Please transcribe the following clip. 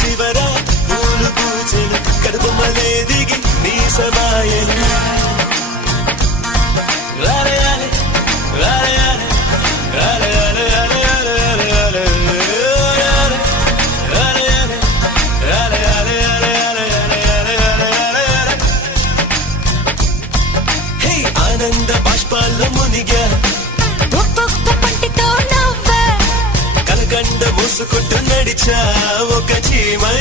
చివర పూలు పూచెను కడుపుమలే దిగి నీ సమాయను ఆనంద బాష్పాల్లో మునిగా ఒక్కొక్క పంటితో నవ్వా కలకండ మూసుకుంటూ నడిచా ఒక చీమై